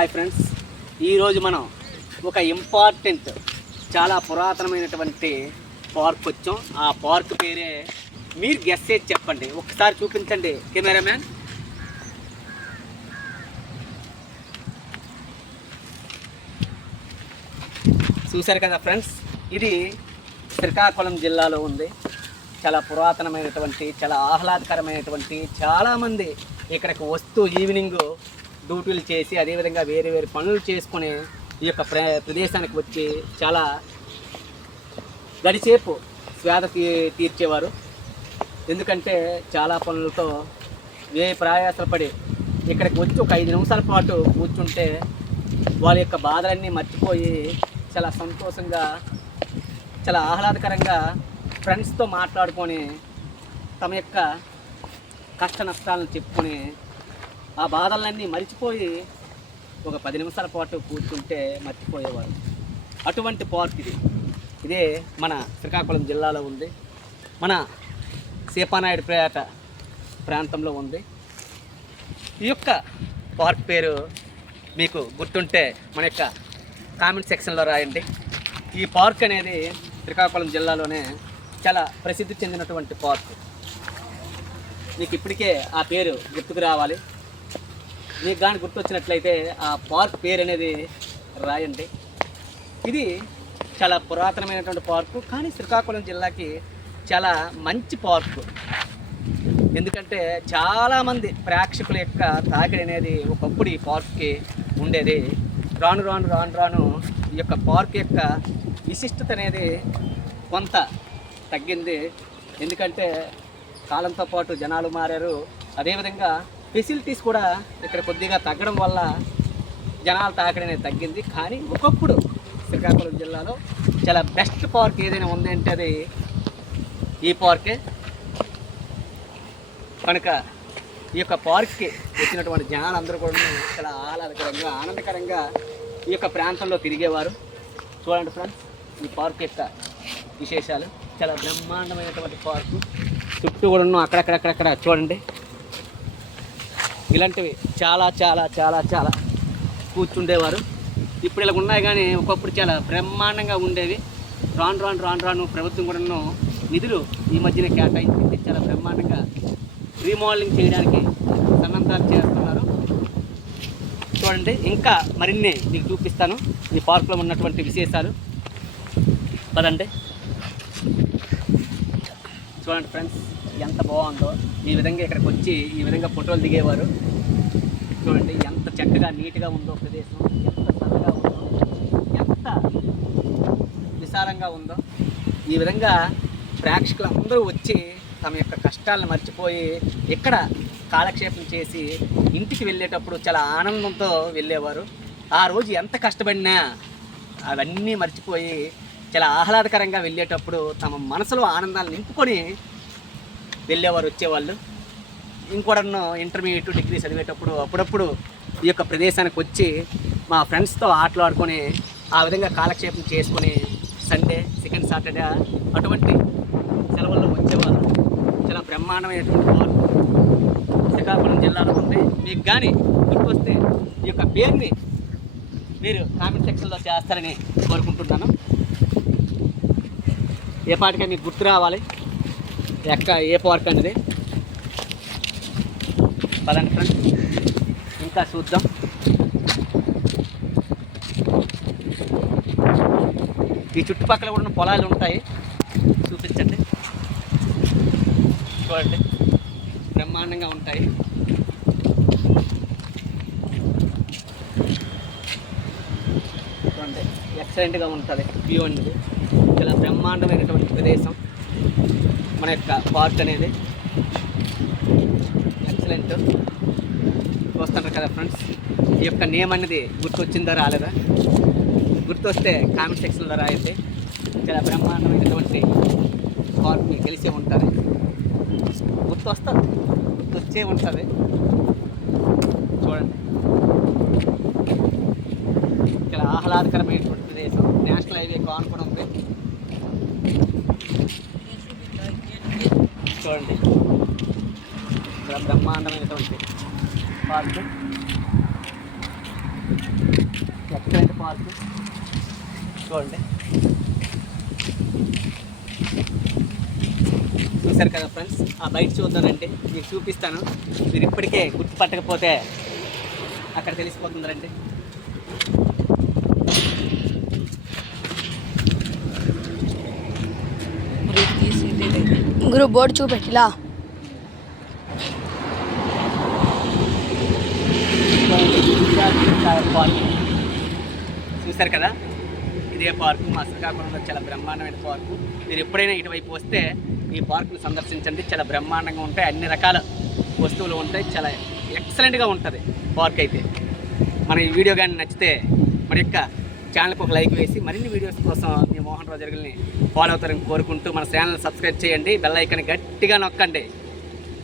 Hi friends, ఈరోజు మనం ఒక ఇంపార్టెంట్ చాలా పురాతనమైనటువంటి పార్క్ వచ్చాం. ఆ పార్క్ పేరే మీరు గెస్ చేసి చెప్పండి. ఒకసారి చూపించండి కెమెరామ్యాన్. చూశారు కదా ఫ్రెండ్స్, ఇది శ్రీకాకుళం జిల్లాలో ఉంది. చాలా పురాతనమైనటువంటి, చాలా ఆహ్లాదకరమైనటువంటి, చాలామంది ఇక్కడికి వస్తూ ఈవినింగ్ డ్యూటీలు చేసి అదేవిధంగా వేరే వేరే పనులు చేసుకుని ఈ యొక్క ప్రదేశానికి వచ్చి చాలా గడిసేపు స్వేద తీర్చేవారు. ఎందుకంటే చాలా పనులతో ప్రయాసపడి ఇక్కడికి వచ్చి ఒక 5 నిమిషాల పాటు కూర్చుంటే వాళ్ళ యొక్క బాధలన్నీ మర్చిపోయి చాలా సంతోషంగా, చాలా ఆహ్లాదకరంగా ఫ్రెండ్స్తో మాట్లాడుకొని తమ యొక్క కష్ట నష్టాలను చెప్పుకొని ఆ బాధలన్నీ మర్చిపోయి ఒక 10 నిమిషాల పాటు కూర్చుంటే మర్చిపోయేవారు. అటువంటి పార్క్ ఇదే మన శ్రీకాకుళం జిల్లాలో ఉంది. మన సీపానాయుడుపేట ప్రాంతంలో ఉంది. ఈ యొక్క పార్క్ పేరు మీకు గుర్తుంటే మన యొక్క కామెంట్ సెక్షన్లో రాయండి. ఈ పార్క్ అనేది శ్రీకాకుళం జిల్లాలోనే చాలా ప్రసిద్ధి చెందినటువంటి పార్క్. మీకు ఇప్పటికే ఆ పేరు గుర్తుకు రావాలి. మీకు కానీ గుర్తొచ్చినట్లయితే ఆ పార్క్ పేరు అనేది రాయండి. ఇది చాలా పురాతనమైనటువంటి పార్కు, కానీ శ్రీకాకుళం జిల్లాకి చాలా మంచి పార్కు. ఎందుకంటే చాలామంది ప్రేక్షకుల యొక్క తాకిడి అనేది ఒకప్పుడు ఈ పార్క్కి ఉండేది. రాను రాను రాను రాను ఈ యొక్క పార్క్ యొక్క విశిష్టత అనేది కొంత తగ్గింది. ఎందుకంటే కాలంతో పాటు జనాలు మారారు. అదేవిధంగా ఫెసిలిటీస్ కూడా ఇక్కడ కొద్దిగా తగ్గడం వల్ల జనాల తాకిడి అనేది తగ్గింది. కానీ ఒకప్పుడు శ్రీకాకుళం జిల్లాలో చాలా బెస్ట్ పార్క్ ఏదైనా ఉంది అంటే అది ఈ పార్కే. కనుక ఈ యొక్క పార్క్కి వచ్చినటువంటి జనాలందరూ కూడా చాలా ఆహ్లాదకరంగా, ఆనందకరంగా ఈ యొక్క ప్రాంతంలో తిరిగేవారు. చూడండి ఫ్రెండ్స్, ఈ పార్క్ యొక్క విశేషాలు. చాలా బ్రహ్మాండమైనటువంటి పార్కు. చుట్టూ కూడా అక్కడక్కడక్కడక్కడ చూడండి, ఇలాంటివి చాలా చాలా చాలా చాలా కూర్చుండేవారు. ఇప్పుడు ఇలా ఉన్నాయి, కానీ ఒకప్పుడు చాలా బ్రహ్మాండంగా ఉండేవి. రాను రాను రాను రాను ప్రభుత్వం కూడా నిధులు ఈ మధ్యన కేటాయించింది. చాలా బ్రహ్మాండంగా రీమోడలింగ్ చేయడానికి సన్నద్ధాలు చేస్తున్నారు. చూడండి, ఇంకా మరిన్ని మీకు చూపిస్తాను ఈ పార్కులో ఉన్నటువంటి విశేషాలు. పదండి, చూడండి ఫ్రెండ్స్, ఎంత బాగుందో. ఈ విధంగా ఇక్కడికి వచ్చి ఈ విధంగా ఫోటోలు దిగేవారు. చూడండి ఎంత చక్కగా నీట్గా ఉందో ప్రదేశం, ఎంత చల్లగా ఉందో, ఎంత విశాలంగా ఉందో. ఈ విధంగా ప్రేక్షకులందరూ వచ్చి తమ యొక్క కష్టాలను మర్చిపోయి ఇక్కడ కాలక్షేపం చేసి ఇంటికి వెళ్ళేటప్పుడు చాలా ఆనందంతో వెళ్ళేవారు. ఆ రోజు ఎంత కష్టపడినా అవన్నీ మర్చిపోయి చాలా ఆహ్లాదకరంగా వెళ్ళేటప్పుడు తమ మనసులో ఆనందాలు నింపుకొని వెళ్ళేవారు, వచ్చేవాళ్ళు. ఇంకోడన్నో ఇంటర్మీడియట్, డిగ్రీ చదివేటప్పుడు అప్పుడప్పుడు ఈ యొక్క ప్రదేశానికి వచ్చి మా ఫ్రెండ్స్తో ఆటలాడుకొని ఆ విధంగా కాలక్షేపం చేసుకొని సండే, సెకండ్ సాటర్డే అటువంటి సెలవుల్లో వచ్చేవాళ్ళు. చాలా బ్రహ్మాండమైనటువంటి పార్క్ శ్రీకాకుళం జిల్లాలో ఉంది. మీకు కానీ గుర్తొస్తే ఈ యొక్క పేరుని మీరు కామెంట్ సెక్షన్లో చేస్తారని కోరుకుంటున్నాను. ఏ పాటికైనా మీకు గుర్తు రావాలి ఏ పార్క్ అనేది. పదండి ఫ్రెండ్స్, ఇంకా చూద్దాం. ఈ చుట్టుపక్కల కూడా పొలాలు ఉంటాయి, చూపించండి. చూడండి, బ్రహ్మాండంగా ఉంటాయి. చూడండి, ఎక్సలెంట్గా ఉంటుంది వ్యూ అనేది. చాలా బ్రహ్మాండమైనటువంటి ప్రదేశం మన యొక్క పార్క్ అనేది. ఎక్సలెంట్. చూస్తున్నారు కదా ఫ్రెండ్స్, ఈ యొక్క నేమ్ అనేది గుర్తొచ్చిందా రాలేదా? గుర్తొస్తే కామెంట్ సెక్షన్లో రాయండి. చాలా బ్రహ్మాండమైనటువంటి పార్క్ మీకు తెలిసే ఉంటుంది, గుర్తొచ్చే ఉంటుంది. చూడండి, చాలా ఆహ్లాదకరమైనటువంటి ప్రదేశం. నేషనల్ హైవే ఆనుకుని ఉంది. చూడండి, బ్రహ్మాండమైనటువంటి పార్కు. పార్కు చూడండి. చూసారు కదా ఫ్రెండ్స్, ఆ బయట చూద్దానండి, మీకు చూపిస్తాను. మీరు ఇప్పటికే గుర్తుపట్టకపోతే అక్కడ తెలిసిపోతుందండి. గురు బోర్డు చూపెట్టిలా పార్క్ చూసారు కదా, ఇదే పార్కు మా శ్రీకాకుళంలో చాలా బ్రహ్మాండమైన పార్కు. మీరు ఎప్పుడైనా ఇటువైపు వస్తే ఈ పార్కును సందర్శించండి. చాలా బ్రహ్మాండంగా ఉంటాయి, అన్ని రకాల వస్తువులు ఉంటాయి, చాలా ఎక్సలెంట్గా ఉంటుంది పార్క్ అయితే. మన ఈ వీడియో కానీ నచ్చితే మన యొక్క ఛానల్కి ఒక లైక్ వేసి మరిన్ని వీడియోస్ కోసం మీ మోహన్ రావు జరుగుల్ని ఫాలో అవుతారని కోరుకుంటూ మన ఛానల్ సబ్స్క్రైబ్ చేయండి, బెల్ ఐకాన్ గట్టిగా నొక్కండి.